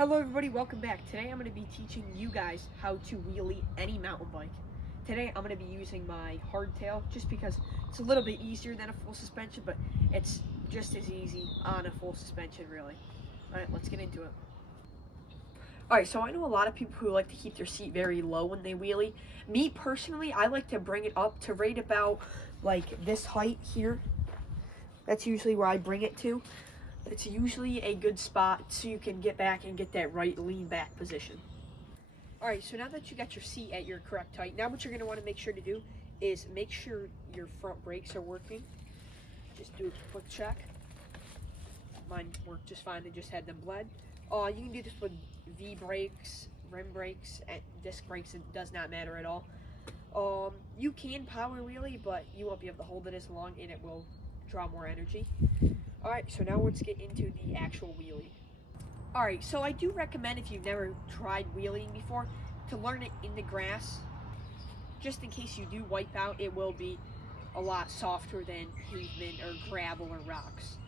Hello everybody, welcome back. Today I'm going to be teaching you guys how to wheelie any mountain bike. Today I'm going to be using my hardtail just because it's a little bit easier than a full suspension, but it's just as easy on a full suspension really. Alright, let's get into it. Alright, so I know a lot of people who like to keep their seat very low when they wheelie. Me personally, I like to bring it up to right about like this height here. That's usually where I bring it to. It's usually a good spot so you can get back and get that right lean back position. Alright, so now that you got your seat at your correct height, now what you're going to want to make sure to do is make sure your front brakes are working. Just do a quick check. Mine worked just fine, they just had them bled. You can do this with V brakes, rim brakes, and disc brakes, it does not matter at all. You can power wheelie, but you won't be able to hold it as long and it will draw more energy. Alright, so now let's get into the actual wheelie. Alright, so I do recommend, if you've never tried wheeling before, to learn it in the grass. Just in case you do wipe out, it will be a lot softer than pavement or gravel or rocks.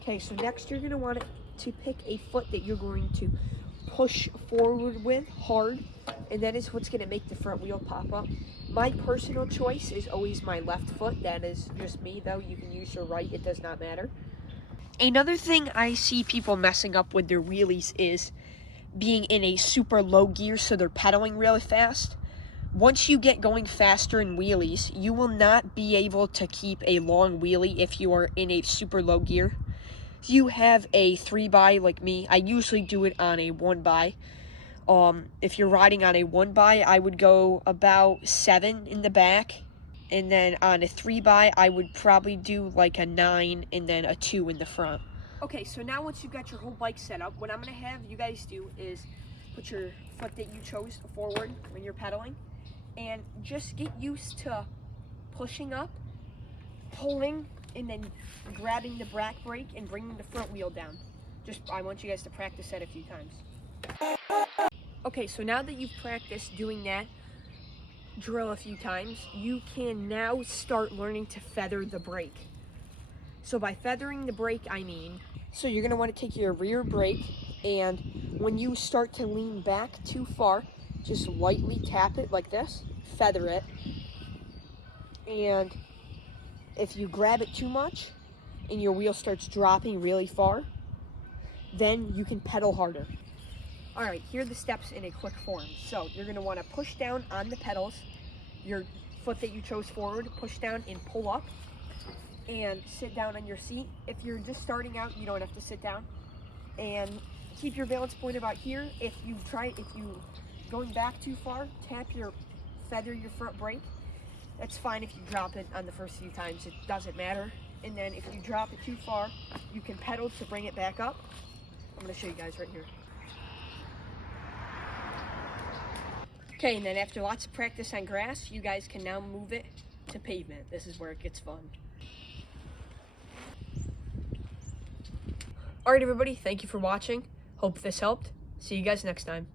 Okay, so next you're going to want to pick a foot that you're going to push forward with hard, and that is what's going to make the front wheel pop up. My personal choice is always my left foot. That is just me, though. You can use your right, it does not matter. Another thing I see people messing up with their wheelies is being in a super low gear, so they're pedaling really fast. Once you get going faster in wheelies, you will not be able to keep a long wheelie if you are in a super low gear. If you have a 3x like me, I usually do it on a 1x. If you're riding on a 1x, I would go about 7 in the back. And then on a 3x, I would probably do like a 9 and then a 2 in the front. Okay, so now once you've got your whole bike set up, what I'm going to have you guys do is put your foot that you chose forward when you're pedaling. And just get used to pushing up, pulling, and then grabbing the back brake and bringing the front wheel down. I want you guys to practice that a few times. Okay, so now that you've practiced doing that drill a few times, you can now start learning to feather the brake. So by feathering the brake, I mean, so you're going to want to take your rear brake, and when you start to lean back too far, just lightly tap it like this, feather it, and if you grab it too much and your wheel starts dropping really far, then you can pedal harder. Alright, here are the steps in a quick form. So you're going to want to push down on the pedals, your foot that you chose forward, push down and pull up, and sit down on your seat. If you're just starting out, you don't have to sit down. And keep your balance point about here. If you going back too far, feather your front brake. That's fine if you drop it on the first few times, it doesn't matter. And then if you drop it too far, you can pedal to bring it back up. I'm going to show you guys right here. Okay, and then after lots of practice on grass, you guys can now move it to pavement. This is where it gets fun. Alright everybody, thank you for watching. Hope this helped. See you guys next time.